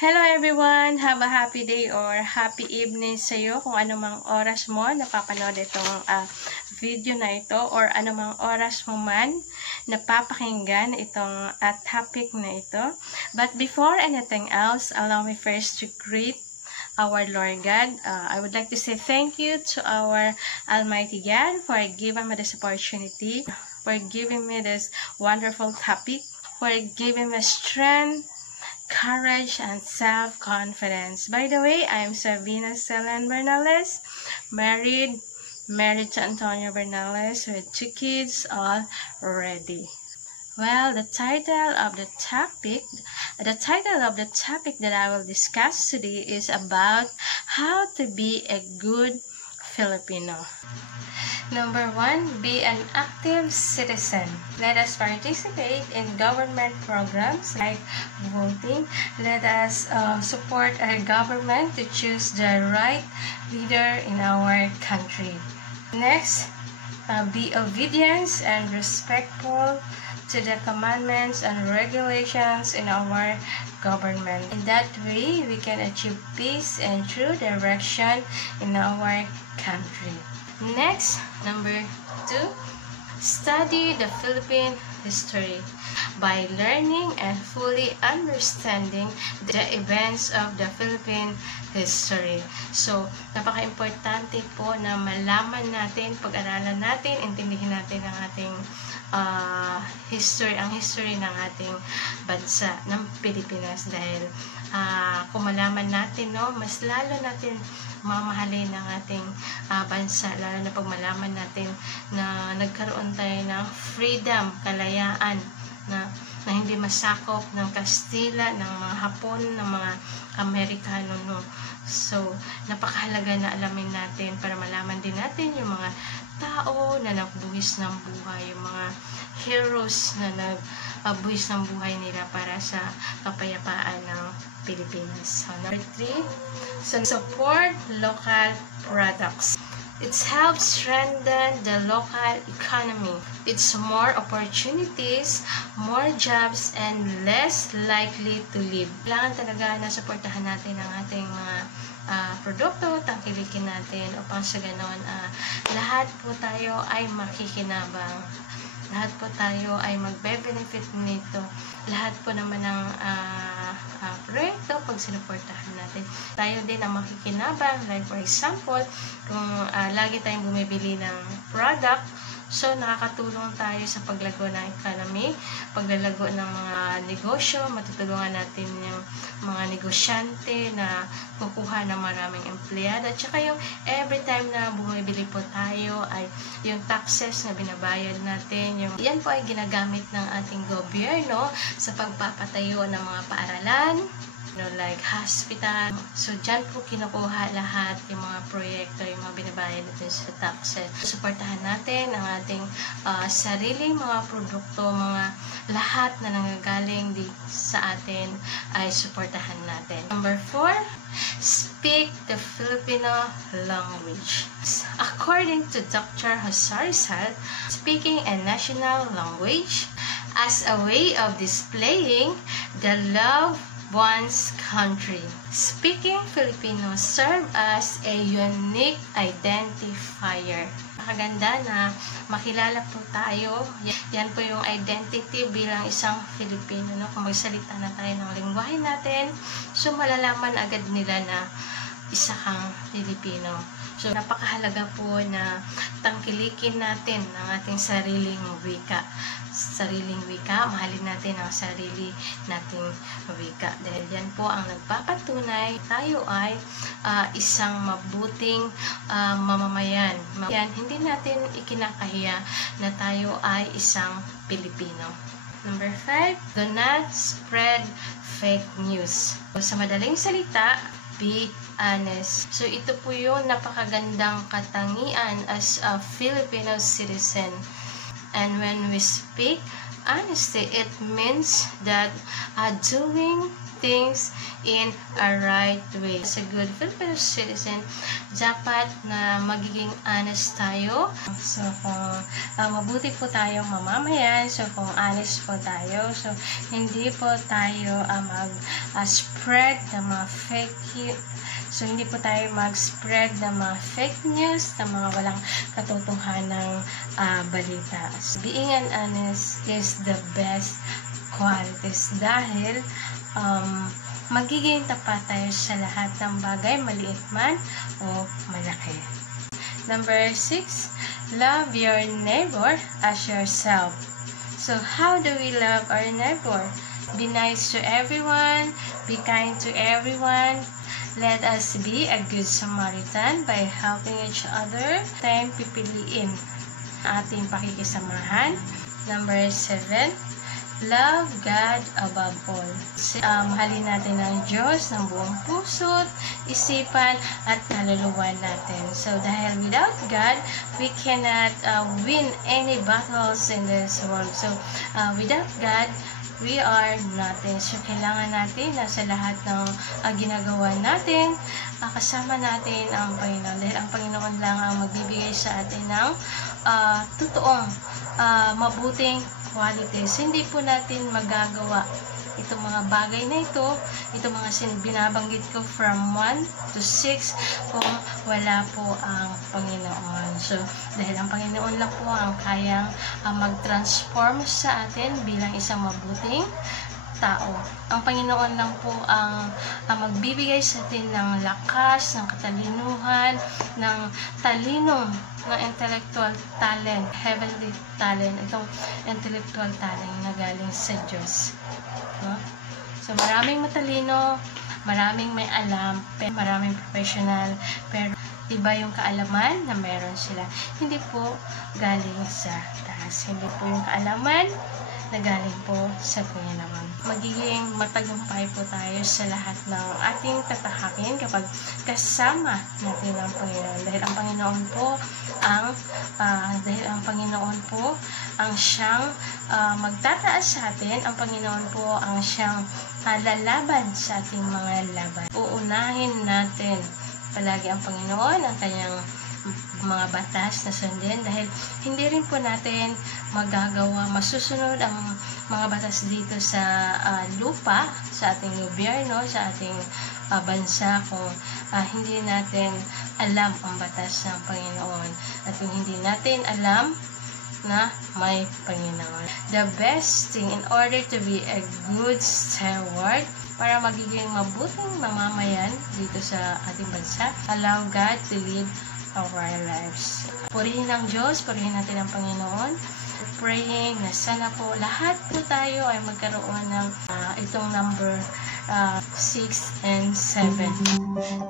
Hello everyone! Have a happy day or happy evening sa iyo kung anumang oras mo napapanood itong video na ito or anumang oras mo man napapakinggan itong topic na ito. But before anything else, allow me first to greet our Lord God. I would like to say thank you to our Almighty God for giving me this opportunity, for giving me this wonderful topic, for giving me strength, courage, and self-confidence. By the way, I'm Savina Selen Bernales, married to Antonio Bernales with 2 kids already. Well, the title of the topic that I will discuss today is about how to be a good Filipino. Number 1, be an active citizen. Let us participate in government programs like voting. Let us support our government to choose the right leader in our country. Next, be obedient and respectful to the commandments and regulations in our government. In that way, we can achieve peace and true direction in our country. Next, number 2, study the Philippine history by learning and fully understanding the events of the Philippine history. So, napaka-importante po na malaman natin, pag-aralan natin, intindihin natin ang ating history ng ating bansa ng Pilipinas dahil kung malaman natin, no, mas lalo natin mamahalin ng ating bansa, lalo na pag malaman natin na nagkaroon tayo ng freedom, kalayaan na hindi masakop ng Kastila, ng mga Hapon, ng mga Amerikano, no. So, napakahalaga na alamin natin para malaman din natin yung mga tao na nagbuhis ng buhay, yung mga heroes na nagbuhis ng buhay nila para sa kapayapaan ng Pilipinas. So, number 3, support local products. It helps strengthen the local economy. It's more opportunities, more jobs, and less likely to leave. Kailangan talaga na supportahan natin ang ating mga produkto, tangkilikin natin upang sa ganon lahat po tayo ay makikinabang. Lahat po tayo ay magbe-benefit nito. Lahat po naman ng proyekto pag sinuportahan natin. Tayo din ang makikinabang. Like for example, kung lagi tayong bumibili ng product, so nakakatulong tayo sa paglago ng economy, paglalago ng mga negosyo, matutulungan natin yung mga negosyante na kukuha ng maraming empleyado. At saka yung every time na bumibili po tayo ay yung taxes na binabayad natin, yan po ay ginagamit ng ating gobyerno sa pagpapatayo ng mga paaralan, like hospital. So, dyan po kinukuha lahat yung mga proyekto, yung mga binabayad natin sa taxes. Suportahan natin ang ating sariling mga produkto, mga lahat na nanggagaling sa atin ay suportahan natin. Number 4, speak the Filipino language. According to Dr. Jose Rizal, speaking a national language as a way of displaying the love one's country. Speaking Filipino serve as a unique identifier. Nakaganda na makilala po tayo. Yan po yung identity bilang isang Filipino, no? Kung magsalita na tayo ng lingwahe natin, so malalaman agad nila na isa kang Filipino. So, napakahalaga po na tangkilikin natin ang ating sariling wika. Mahalin natin ang sarili nating wika. Dahil yan po ang nagpapatunay tayo ay isang mabuting mamamayan. Yan, hindi natin ikinakahiya na tayo ay isang Pilipino. Number 5, do not spread fake news. So, sa madaling salita, be honest. So, ito po yung napakagandang katangian as a Filipino citizen. And when we speak honesty, it means that doing things in a right way. As a good Filipino citizen, dapat na magiging honest tayo. So, kung mabuti po tayong mamamayan, so kung honest po tayo, so hindi po tayo mag-spread ng mga fake So, hindi po tayo mag-spread ng mga fake news, ng mga walang katotohanang balita. So, being an honest is the best qualities dahil magiging tapat tayo sa lahat ng bagay, maliit man o malaki. Number 6, love your neighbor as yourself. So, how do we love our neighbor? Be nice to everyone, be kind to everyone. Let us be a good Samaritan by helping each other. Tayong pipiliin ating pakikisamahan. Number 7, love God above all. Mahalin natin ang Diyos ng buong puso, isipan, at kaluluwa natin. So, dahil without God, we cannot win any battles in this world. So, without God, we are nothing. So, kailangan natin na sa lahat ng ginagawa natin, kasama natin ang Panginoon. Dahil ang Panginoon lang ang magbibigay sa atin ng totoong, mabuting qualities. Hindi po natin magagawa itong mga bagay na ito, itong mga binabanggit ko from 1 to 6 kung wala po ang Panginoon. So, dahil ang Panginoon lang po ang kayang mag-transform sa atin bilang isang mabuting tao. Ang Panginoon lang po ang magbibigay sa atin ng lakas, ng katalinuhan, ng talinong, ng intellectual talent, heavenly talent, itong intellectual talent na galing sa Diyos. No? So, maraming matalino, maraming may alam, maraming professional, pero iba yung kaalaman na meron sila. Hindi po galing sa taas. Hindi po yung kaalaman na galing po sa Panginoon. Magiging matagumpay po tayo sa lahat ng ating tatahakin kapag kasama natin ang Panginoon. Dahil ang Panginoon po ang siyang magtataas sa atin. Ang Panginoon po ang siyang lalaban sa ating mga laban. Uunahin natin palagi ang Panginoon, ang kanyang mga batas na sundin, dahil hindi rin po natin masusunod ang mga batas dito sa lupa, sa ating gobyerno, sa ating bansa kung hindi natin alam ang batas ng Panginoon at kung hindi natin alam na may Panginoon. The best thing in order to be a good steward, para magiging mabuting mamamayan dito sa ating bansa, allow God to lead our lives. Purihin ang Diyos, purihin natin ang Panginoon. Praying na sana po lahat po tayo ay magkaroon ng itong number 6 and 7.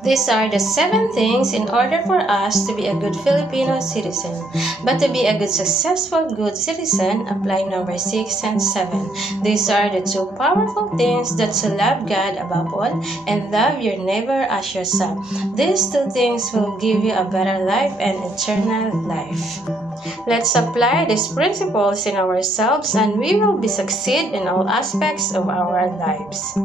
These are the 7 things in order for us to be a good Filipino citizen. But to be a good, successful, good citizen, apply number 6 and 7. These are the 2 powerful things that to love God above all and love your neighbor as yourself. These 2 things will give you a better life and eternal life. Let's apply these principles in ourselves and we will be succeed in all aspects of our lives.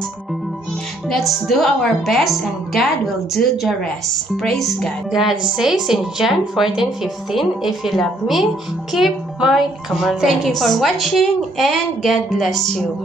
Let's do our best and God will do the rest. Praise God. God says in John 14:15, if you love me, keep my commandments. Thank you for watching and God bless you.